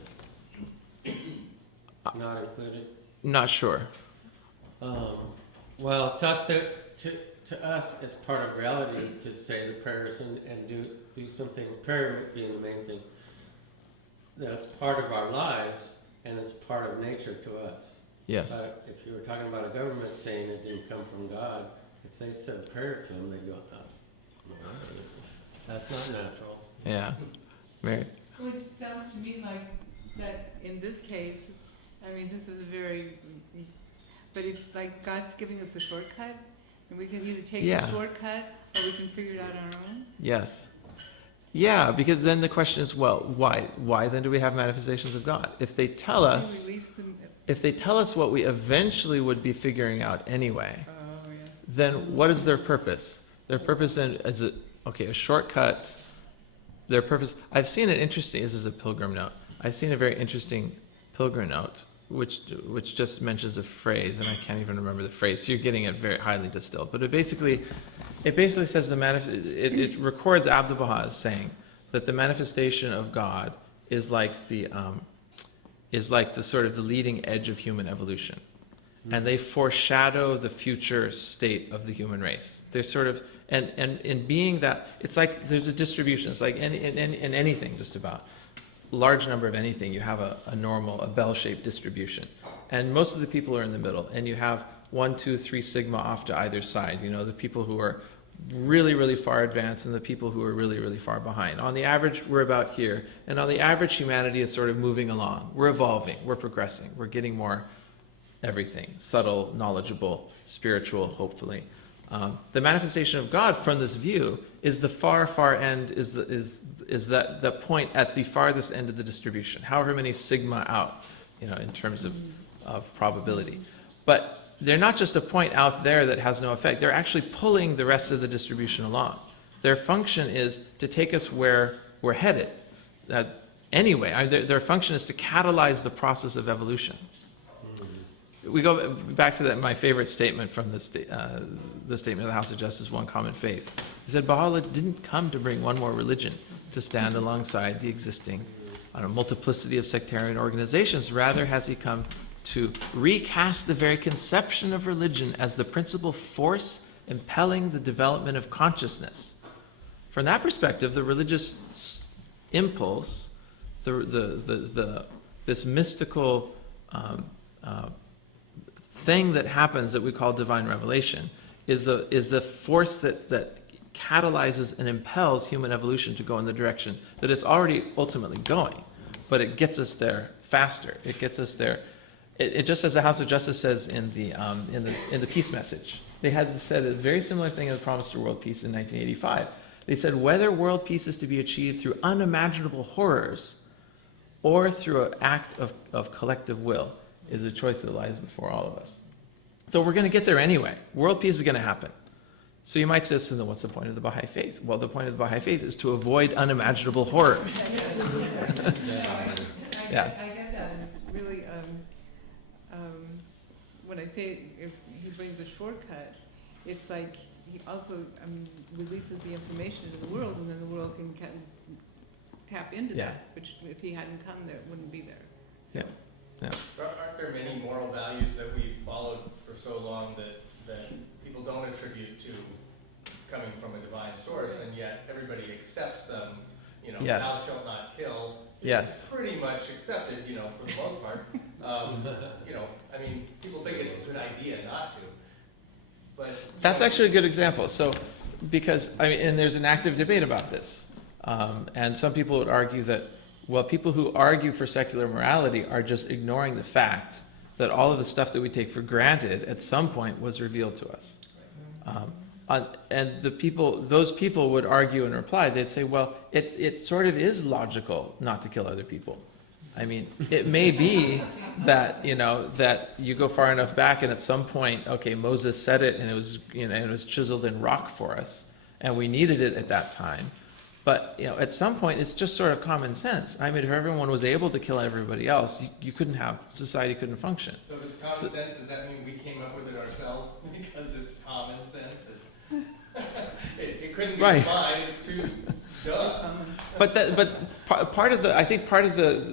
Not included? Not sure. Well, to us, it's part of reality to say the prayers and do something, prayer being the main thing. That's part of our lives, and it's part of nature to us. Yes. But if you were talking about a government saying it didn't come from God, if they said prayer to him, they'd go, no, that's not natural. Yeah. Mary? Which sounds to me like that in this case, I mean, this is but it's like God's giving us a shortcut, and we can either take the shortcut or we can figure it out on our own. Yes. Yeah, because then the question is, well, why? Why then do we have manifestations of God? If they tell us, what we eventually would be figuring out anyway, then what is their purpose? Their purpose then is a shortcut. Their purpose. I've seen an interesting. This is a pilgrim note. I've seen a very interesting pilgrim note, which just mentions a phrase, and I can't even remember the phrase. So you're getting it very highly distilled, but it basically says it records Abdu'l-Baha as saying that the manifestation of God is like the sort of the leading edge of human evolution, and they foreshadow the future state of the human race. They're sort of and in being that, it's like there's a distribution. It's like in anything, just about. Large number of anything, you have a normal, a bell-shaped distribution. And most of the people are in the middle. And you have 1, 2, 3 sigma off to either side. The people who are really, really far advanced and the people who are really, really far behind. On the average, we're about here. And on the average, humanity is sort of moving along. We're evolving. We're progressing. We're getting more everything. Subtle, knowledgeable, spiritual, hopefully. The manifestation of God from this view is the far, far end, is that point at the farthest end of the distribution, however many sigma out, in terms of of probability. But they're not just a point out there that has no effect. They're actually pulling the rest of the distribution along. Their function is to take us where we're headed. Anyway, their function is to catalyze the process of evolution. We go back to my favorite statement from the statement of the House of Justice, One Common Faith. He said, Baha'u'llah didn't come to bring one more religion to stand alongside the existing multiplicity of sectarian organizations. Rather, has he come to recast the very conception of religion as the principal force impelling the development of consciousness. From that perspective, the religious impulse, this mystical thing that happens that we call divine revelation is the force that catalyzes and impels human evolution to go in the direction that it's already ultimately going, but it gets us there faster. It gets us there. It just as the House of Justice says in the peace message. They had said a very similar thing in the Promise to World Peace in 1985. They said whether world peace is to be achieved through unimaginable horrors or through an act of collective will is a choice that lies before all of us. So we're going to get there anyway. World peace is going to happen. So you might say, so then what's the point of the Baha'i Faith? Well, the point of the Baha'i Faith is to avoid unimaginable horrors. Yeah. I get that, and it's really, when I say if he brings a shortcut, it's like he also releases the information into the world, and then the world can tap into that, which if he hadn't come there, it wouldn't be there. Yeah. Yeah. Aren't there many moral values that we've followed for so long that people don't attribute to coming from a divine source, and yet everybody accepts them? You know, Yes. thou shalt not kill. Yes. It's pretty much accepted, you know, for the most part. You know, I mean, people think it's a good idea not to, but That's actually a good example. So, because, and there's an active debate about this. And some people would argue that, well, people who argue for secular morality are just ignoring the fact that all of the stuff that we take for granted at some point was revealed to us. And those people would argue in reply, they'd say, well, it sort of is logical not to kill other people. I mean, it may be that, that you go far enough back and at some point, okay, Moses said it and it was, and it was chiseled in rock for us and we needed it at that time. But, at some point, it's just sort of common sense. I mean, if everyone was able to kill everybody else, society couldn't function. So if it's common sense, does that mean we came up with it ourselves because it's common sense? It couldn't be defined, it's too dumb. But part of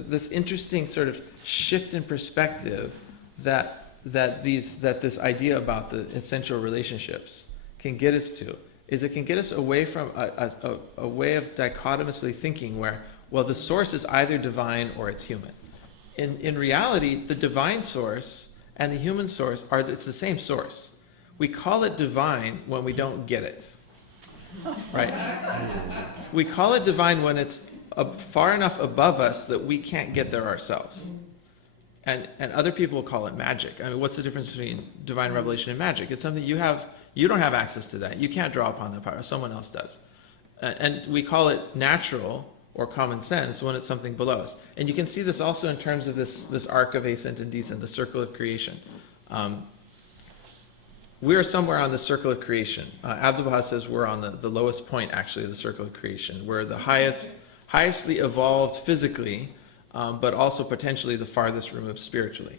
this interesting sort of shift in perspective that this idea about the essential relationships can get us to is it can get us away from a way of dichotomously thinking where, well, the source is either divine or it's human. In reality, the divine source and the human source it's the same source. We call it divine when we don't get it. Right? We call it divine when it's far enough above us that we can't get there ourselves. And other people call it magic. I mean, what's the difference between divine revelation and magic? It's something you don't have access to that. You can't draw upon that power. Someone else does. And we call it natural or common sense when it's something below us. And you can see this also in terms of this arc of ascent and descent, the circle of creation. We are somewhere on the circle of creation. Abdu'l-Baha says we're on the lowest point, actually, of the circle of creation. We're the highestly evolved physically, but also potentially the farthest removed spiritually.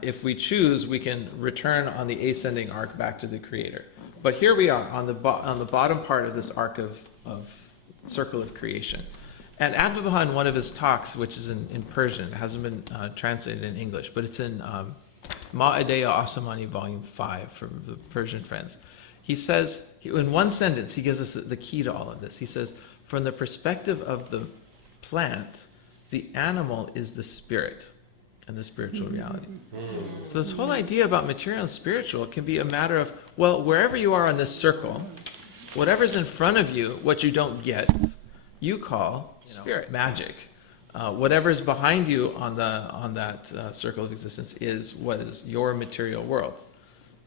If we choose, we can return on the ascending arc back to the Creator. But here we are on the bottom part of this arc of circle of creation. And Abdu'l-Baha, in one of his talks, which is in Persian, it hasn't been translated in English, but it's in Ma'adeya Asamani Volume 5 for the Persian friends. He says, in one sentence, he gives us the key to all of this. He says, from the perspective of the plant, the animal is the spirit and the spiritual reality. So this whole idea about material and spiritual can be a matter of, well, wherever you are on this circle, whatever's in front of you, what you don't get, you call spirit, magic. Whatever's behind you on that circle of existence is what is your material world.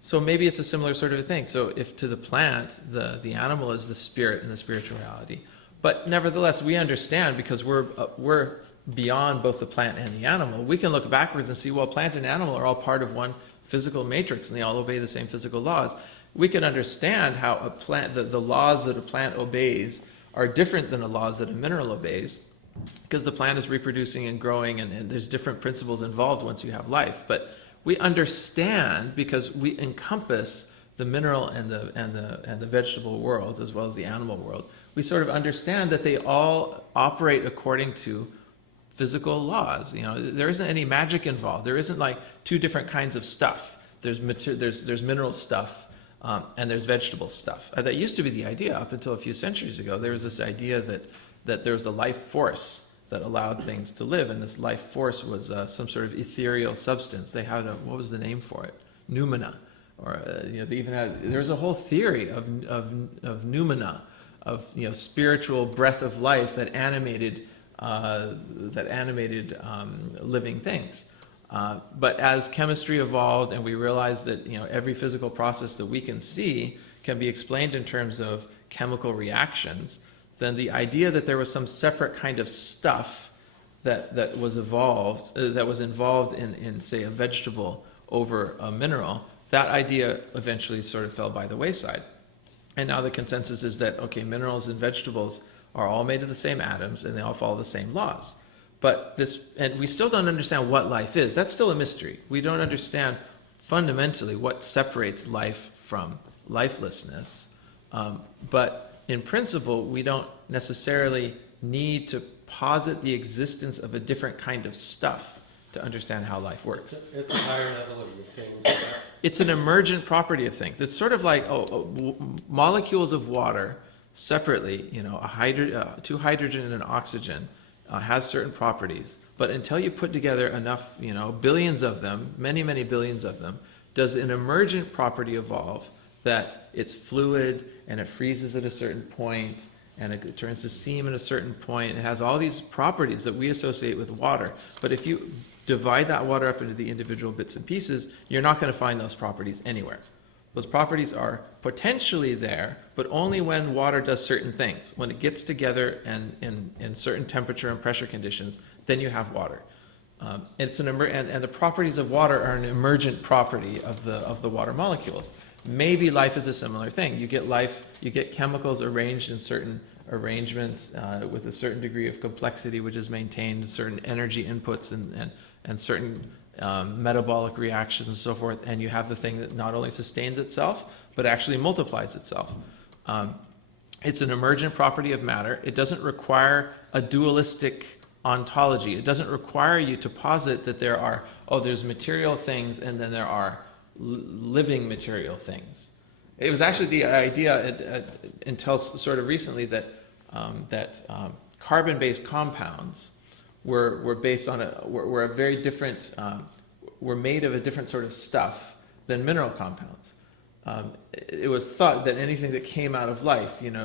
So maybe it's a similar sort of a thing. So if to the plant, the animal is the spirit and the spirituality, but nevertheless we understand because we're beyond both the plant and the animal, we can look backwards and see, well, plant and animal are all part of one physical matrix and they all obey the same physical laws. We can understand how a plant, the laws that a plant obeys are different than the laws that a mineral obeys, because the plant is reproducing and growing, and there's different principles involved once you have life. But we understand, because we encompass the mineral and the vegetable worlds as well as the animal world, we sort of understand that they all operate according to physical laws. There isn't any magic involved. There isn't like two different kinds of stuff. There's mineral stuff, and there's vegetable stuff. That used to be the idea up until a few centuries ago. There was this idea that there was a life force that allowed things to live, and this life force was some sort of ethereal substance. They had what was the name for it? Noumena, or they even had. There was a whole theory of noumena, of spiritual breath of life that animated living things. But as chemistry evolved and we realized that every physical process that we can see can be explained in terms of chemical reactions, then the idea that there was some separate kind of stuff that was involved in say a vegetable over a mineral, that idea eventually sort of fell by the wayside. And now the consensus is that, okay, minerals and vegetables are all made of the same atoms and they all follow the same laws. And we still don't understand what life is. That's still a mystery. We don't understand fundamentally what separates life from lifelessness. But in principle, we don't necessarily need to posit the existence of a different kind of stuff to understand how life works. It's a higher level of the thing. It's an emergent property of things. It's sort of like molecules of water separately, two hydrogen and an oxygen has certain properties. But until you put together enough, billions of them, many, many billions of them, does an emergent property evolve that it's fluid and it freezes at a certain point and it turns to steam at a certain point. It has all these properties that we associate with water. But if you divide that water up into the individual bits and pieces, you're not going to find those properties anywhere. Those properties are potentially there, but only when water does certain things. When it gets together and in certain temperature and pressure conditions, then you have water. And the properties of water are an emergent property of the water molecules. Maybe life is a similar thing. You get chemicals arranged in certain arrangements with a certain degree of complexity, which is maintained, certain energy inputs and certain metabolic reactions and so forth, and you have the thing that not only sustains itself, but actually multiplies itself. It's an emergent property of matter. It doesn't require a dualistic ontology. It doesn't require you to posit that there's material things and then there are living material things. It was actually the idea until sort of recently that carbon-based compounds were based on were a very different, were made of a different sort of stuff than mineral compounds. It was thought that anything that came out of life, and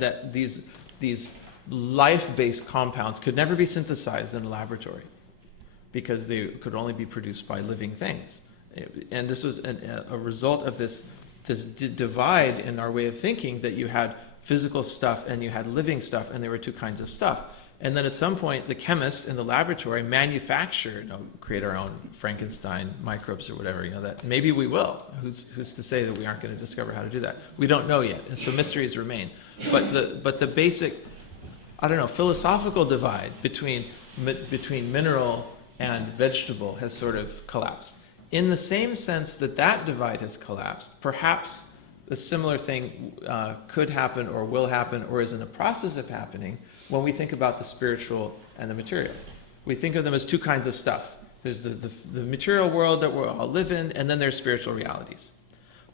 that these life-based compounds could never be synthesized in a laboratory because they could only be produced by living things. And this was a result of this divide in our way of thinking, that you had physical stuff and you had living stuff, and there were two kinds of stuff. And then at some point, the chemists in the laboratory create our own Frankenstein microbes or whatever, that maybe we will. Who's to say that we aren't going to discover how to do that? We don't know yet, and so mysteries remain. But the basic, philosophical divide between mineral and vegetable has sort of collapsed. In the same sense that divide has collapsed, perhaps a similar thing could happen or will happen or is in the process of happening when we think about the spiritual and the material. We think of them as two kinds of stuff. There's the material world that we all live in, and then there's spiritual realities.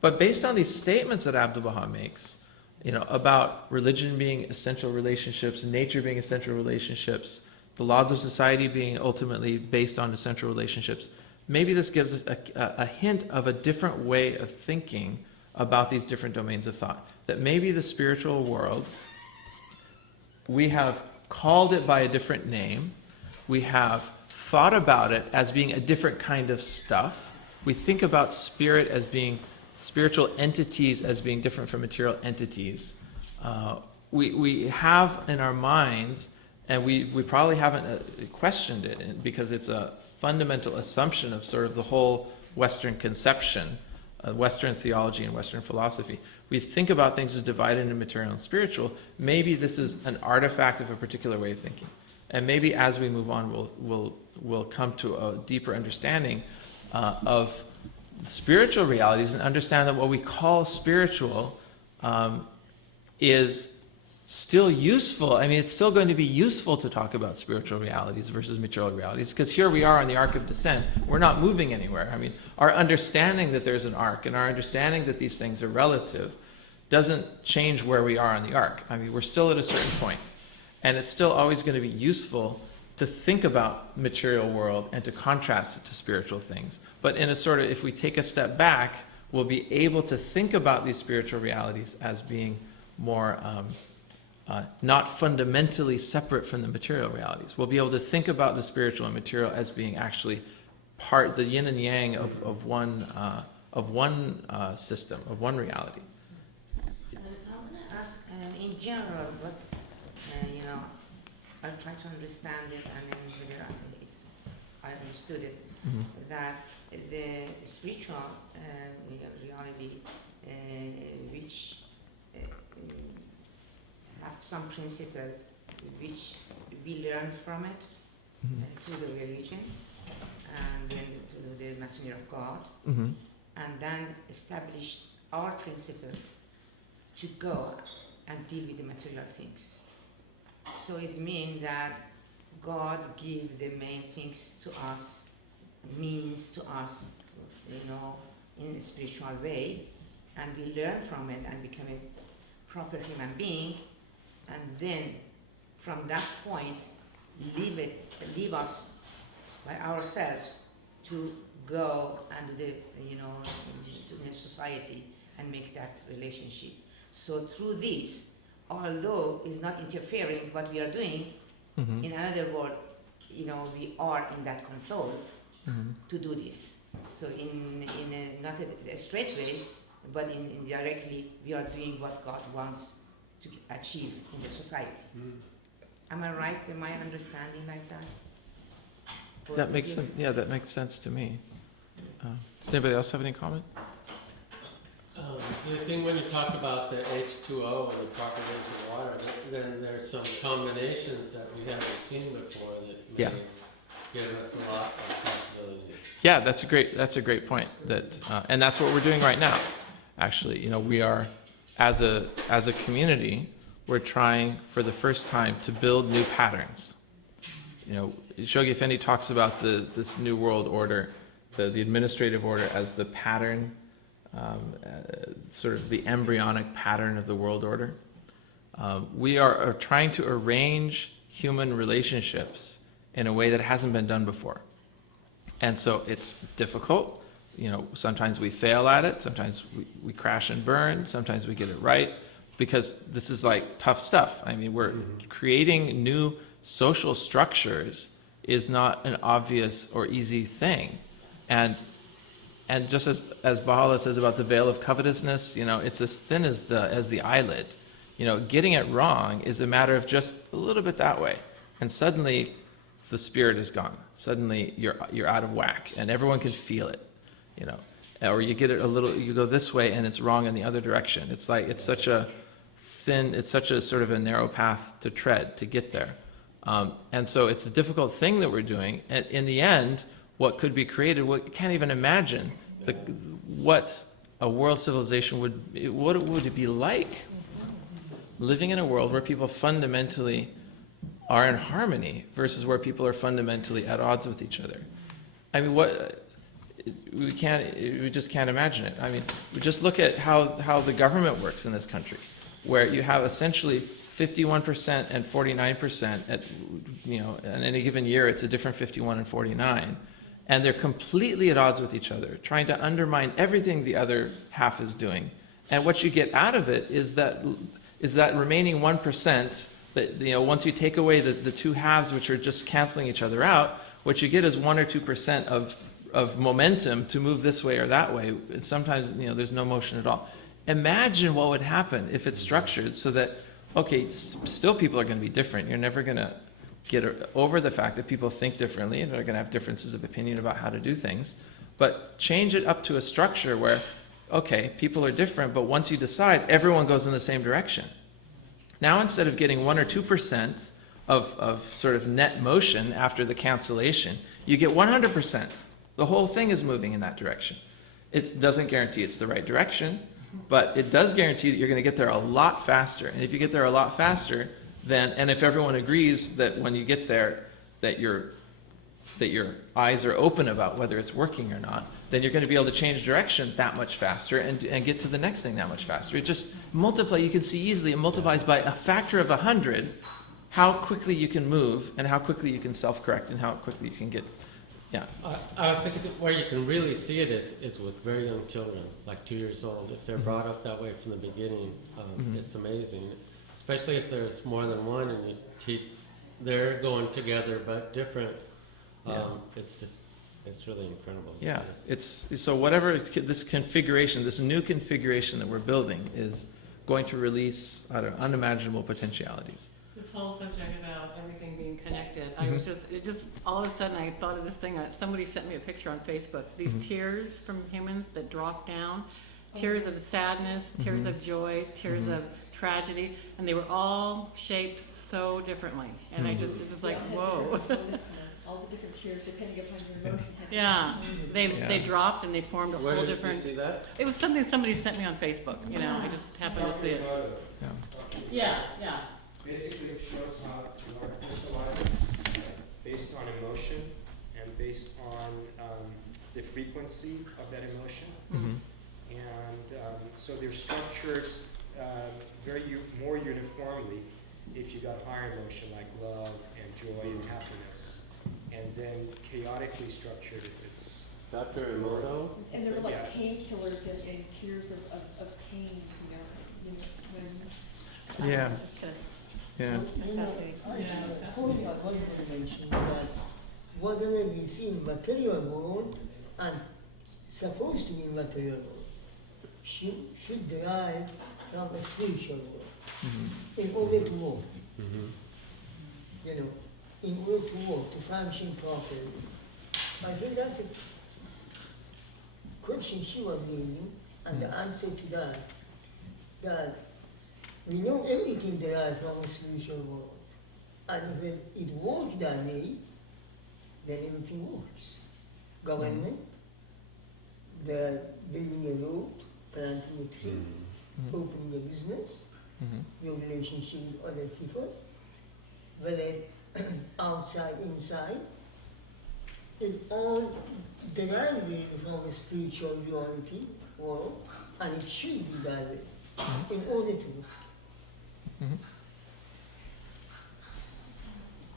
But based on these statements that Abdu'l-Baha makes, about religion being essential relationships, nature being essential relationships, the laws of society being ultimately based on essential relationships, maybe this gives us a hint of a different way of thinking about these different domains of thought. That maybe the spiritual world, we have called it by a different name. We have thought about it as being a different kind of stuff. We think about spirit as being spiritual entities as being different from material entities. We have in our minds And we probably haven't questioned it because it's a fundamental assumption of sort of the whole Western conception, Western theology and Western philosophy. We think about things as divided into material and spiritual. Maybe this is an artifact of a particular way of thinking. And maybe as we move on, we'll come to a deeper understanding of spiritual realities and understand that what we call spiritual is still useful. I mean, it's still going to be useful to talk about spiritual realities versus material realities, because here we are on the arc of descent. We're not moving anywhere. I mean, our understanding that there's an arc and our understanding that these things are relative doesn't change where we are on the arc. I mean, we're still at a certain point, and it's still always going to be useful to think about material world and to contrast it to spiritual things. But in a sort of, if we take a step back, we'll be able to think about these spiritual realities as being more not fundamentally separate from the material realities. We'll be able to think about the spiritual and material as being actually part, the yin and yang of one system, of one reality. I want to ask, in general, what I'll try to understand it, and then whether I understood it. Mm-hmm. That the spiritual reality, which have some principle which we learn from it through the religion, and then through the messenger of God, and then established our principles to go and deal with the material things. So it means that God gives the main things to us, means to us, in a spiritual way, and we learn from it and become a proper human being, and then from that point leave us by ourselves to go and do to the society and make that relationship. So through this, although it's not interfering what we are doing, in another word, we are in that control to do this. So in a, not a straight way, but in directly, we are doing what God wants to achieve in the society. Am I right? Am I understanding like that? Or That makes sense. Yeah, that makes sense to me. Does anybody else have any comment? The thing when you talk about the H2O and the properties of water, then there's some combinations that we haven't seen before that may give us a lot of possibilities. Yeah, that's a great point. That and that's what we're doing right now. Actually, we are as a community, we're trying for the first time to build new patterns. Shoghi Effendi talks about this new world order, the administrative order, as the pattern. Sort of the embryonic pattern of the world order. We are trying to arrange human relationships in a way that hasn't been done before. And so it's difficult. Sometimes we fail at it, sometimes we crash and burn, sometimes we get it right, because this is like tough stuff. I mean, we're creating new social structures is not an obvious or easy thing. And just as Baha'u'llah says about the veil of covetousness, it's as thin as the eyelid. Getting it wrong is a matter of just a little bit that way, and suddenly the spirit is gone. Suddenly you're out of whack, and everyone can feel it. Or you get it you go this way, and it's wrong in the other direction. It's like it's such a sort of a narrow path to tread to get there, and so it's a difficult thing that we're doing. And in the end, what could be created, you can't even imagine what a world civilization would it be like, living in a world where people fundamentally are in harmony versus where people are fundamentally at odds with each other. I mean, we just can't imagine it. I mean, we just look at how the government works in this country, where you have essentially 51% and 49% in any given year, it's a different 51 and 49. And they're completely at odds with each other, trying to undermine everything the other half is doing. And what you get out of it is that remaining 1%, that once you take away the two halves which are just canceling each other out, what you get is 1 or 2% of momentum to move this way or that way. And sometimes there's no motion at all. Imagine what would happen if it's structured so that, okay, still people are going to be different. You're never going to over the fact that people think differently and are going to have differences of opinion about how to do things, but change it up to a structure where, okay, people are different, but once you decide, everyone goes in the same direction. Now, instead of getting 1 or 2% of sort of net motion after the cancellation, you get 100%. The whole thing is moving in that direction. It doesn't guarantee it's the right direction, but it does guarantee that you're going to get there a lot faster. And if you get there a lot faster, then, and if everyone agrees that when you get there, that your eyes are open about whether it's working or not, then you're going to be able to change direction that much faster and get to the next thing that much faster. It just multiply. You can see easily it multiplies by a factor of 100 how quickly you can move and how quickly you can self-correct and how quickly you can get, yeah. I was thinking that where you can really see it is with very young children, like 2 years old. If they're brought up that way from the beginning, it's amazing. Especially if there's more than one and you teach, they're going together but different. It's really incredible. Yeah, so whatever this configuration, this new configuration that we're building is going to release unimaginable potentialities. This whole subject about everything being connected, I was just all of a sudden I thought of this thing. Somebody sent me a picture on Facebook. These tears from humans that drop down, tears of sadness, tears of joy, tears of tragedy, and they were all shaped so differently. And it's just like, whoa. All the different tears depending upon your emotion. Yeah, they dropped and they formed a Where whole did different. you see that? It was something somebody sent me on Facebook. You know, I just happened to see it. Yeah. Basically, it shows how art crystallizes based on emotion and based on the frequency of that emotion. And so they're structured more uniformly if you got higher emotion like love and joy and happiness, and then chaotically structured if it's Dr. Emoto? And there were like painkillers and tears of pain, when Yeah. just kind of Yeah. fascinating. I point out one dimension that whatever we see in material world and supposed to be in material world should derive from a spiritual world in order to work. You know, in order to work, to function properly. I think that's a question she was raising, and the answer to that we know everything derives from a spiritual world. And when it works that way, then everything works. Government, they're building a road, planting a tree, opening a business, your relationship with other people, whether outside, inside, is all derived from a spiritual reality world, and it should be that way in order to work.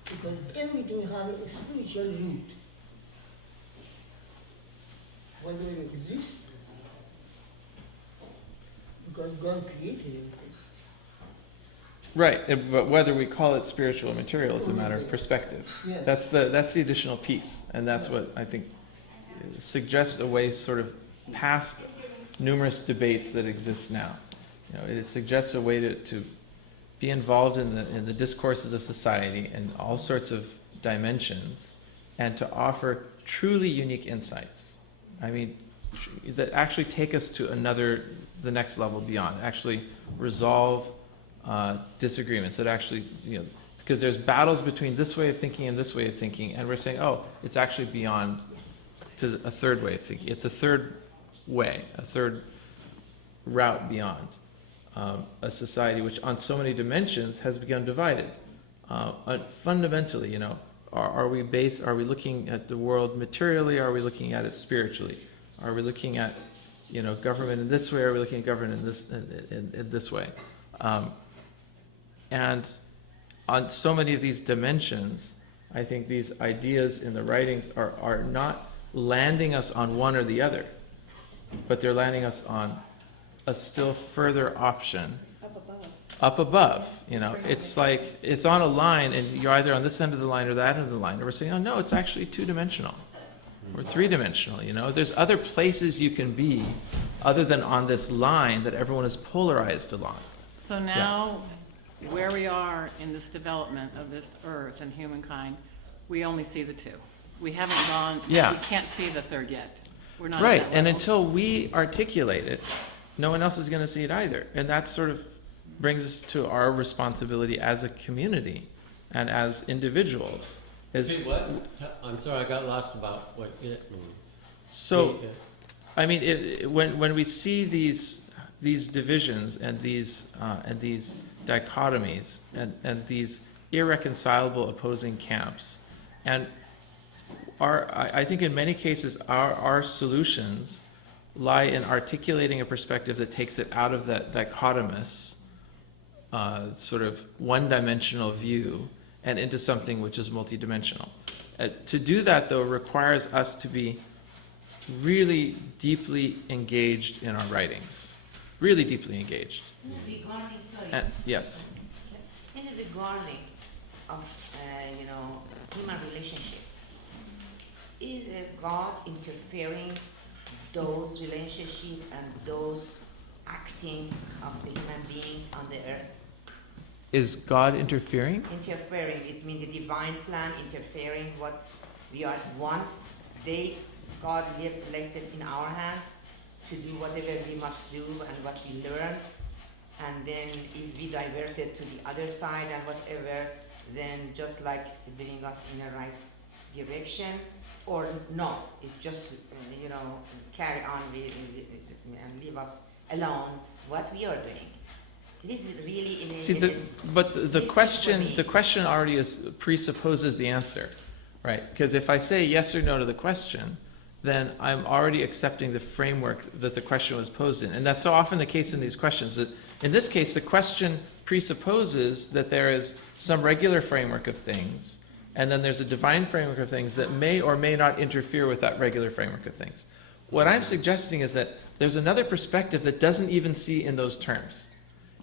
Because everything has a spiritual root. Whether it exists, because God created everything. Right, but whether we call it spiritual or material is a matter of perspective. Yes. That's the additional piece, and that's what I think suggests a way sort of past numerous debates that exist now. You know, it suggests a way to be involved in the discourses of society in all sorts of dimensions, and to offer truly unique insights. I mean, that actually take us to the next level beyond, actually resolve disagreements, that actually, you know, because there's battles between this way of thinking and this way of thinking, and we're saying, oh, it's actually beyond to a third way of thinking. It's a third way, a third route beyond a society which on so many dimensions has become divided. Fundamentally, you know, are we looking at the world materially? Are we looking at it spiritually? Are we looking at, you know, government in this way? Are we looking at government in this way? And on so many of these dimensions, I think these ideas in the writings are not landing us on one or the other, but they're landing us on a still further option. Up above, you know, it's like it's on a line, and you're either on this end of the line or that end of the line. And we're saying, oh no, it's actually two-dimensional or three-dimensional. You know, there's other places you can be, other than on this line that everyone is polarized along. So now, where we are in this development of this earth and humankind, we only see the two. We haven't gone, Yeah. we can't see the third yet. We're not at Right, that and level. until we articulate it, no one else is going to see it either. And that sort of brings us to our responsibility as a community and as individuals. See what? I'm sorry, I got lost about what it means. So, I mean, when we see these divisions and these dichotomies and these irreconcilable opposing camps, and I think in many cases our solutions lie in articulating a perspective that takes it out of that dichotomous sort of one-dimensional view and into something which is multidimensional. To do that, though, requires us to be really deeply engaged in our writings. Really deeply engaged. Regarding, sorry. Yes. Regarding of human relationship, is God interfering those relationships and those acting of the human being on the earth? Is God interfering? Interfering, it means the divine plan interfering what we are once God left it in our hand to do whatever we must do and what we learn, and then if we divert it to the other side and whatever, then just like bring us in the right direction, or no, it just carry on and leave us alone what we are doing. This is really the question already presupposes the answer, right? Because if I say yes or no to the question, then I'm already accepting the framework that the question was posed in. And that's so often the case in these questions. That in this case, the question presupposes that there is some regular framework of things, and then there's a divine framework of things that may or may not interfere with that regular framework of things. What I'm suggesting is that there's another perspective that doesn't even see in those terms.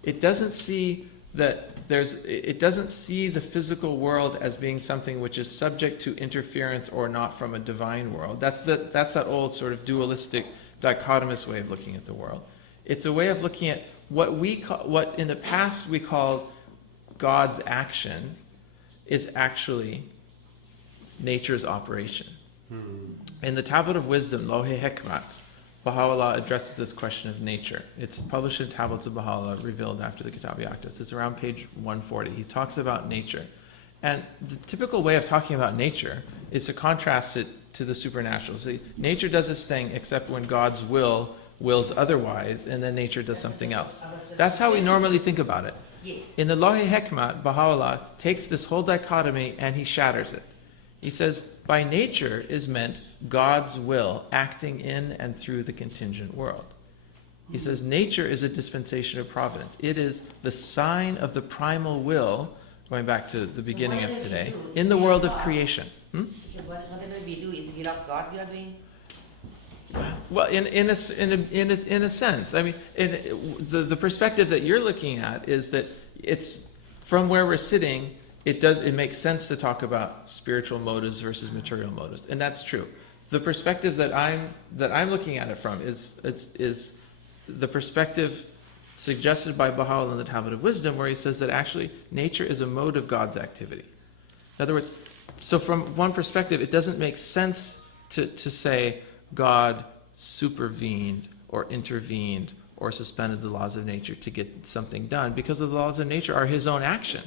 It doesn't see it doesn't see the physical world as being something which is subject to interference or not from a divine world. That's that old sort of dualistic, dichotomous way of looking at the world. It's a way of looking at what in the past we called God's action is actually nature's operation. In the Tablet of Wisdom, Lohe Hekmat, Baha'u'llah addresses this question of nature. It's published in Tablets of Baha'u'llah, revealed after the Kitab Yaqtas. It's around page 140. He talks about nature. And the typical way of talking about nature is to contrast it to the supernatural. See, nature does its thing except when God's wills otherwise, and then nature does something else. That's how we normally think about it. In the Lohe Hekmat, Baha'u'llah takes this whole dichotomy and he shatters it. He says, by nature is meant God's will acting in and through the contingent world. He says nature is a dispensation of providence. It is the sign of the primal will, going back to the beginning of today, in the world of creation. Whatever we do is the will of God we are doing? Well, in a sense. I mean, the perspective that you're looking at is that it's from where we're sitting. It makes sense to talk about spiritual motives versus material motives, and that's true. The perspective that I'm looking at it from is the perspective suggested by Baha'u'llah in the Tablet of Wisdom, where he says that actually nature is a mode of God's activity. In other words, so from one perspective, it doesn't make sense to say God supervened or intervened or suspended the laws of nature to get something done, because the laws of nature are his own action.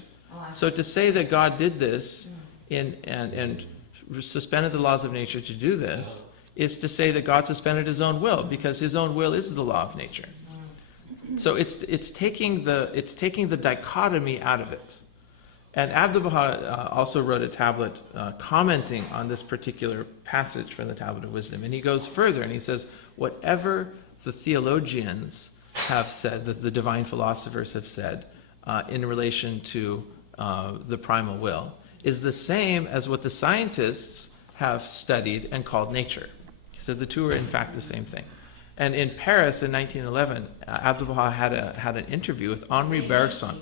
So to say that God did this and suspended the laws of nature to do this is to say that God suspended his own will, because his own will is the law of nature. So it's taking the dichotomy out of it. And Abdu'l-Baha also wrote a tablet commenting on this particular passage from the Tablet of Wisdom. And he goes further and he says, whatever the theologians have said, that the divine philosophers have said in relation to the primal will, is the same as what the scientists have studied and called nature. He said the two are in fact the same thing. And in Paris in 1911, Abdu'l-Baha had an interview with Henri Bergson.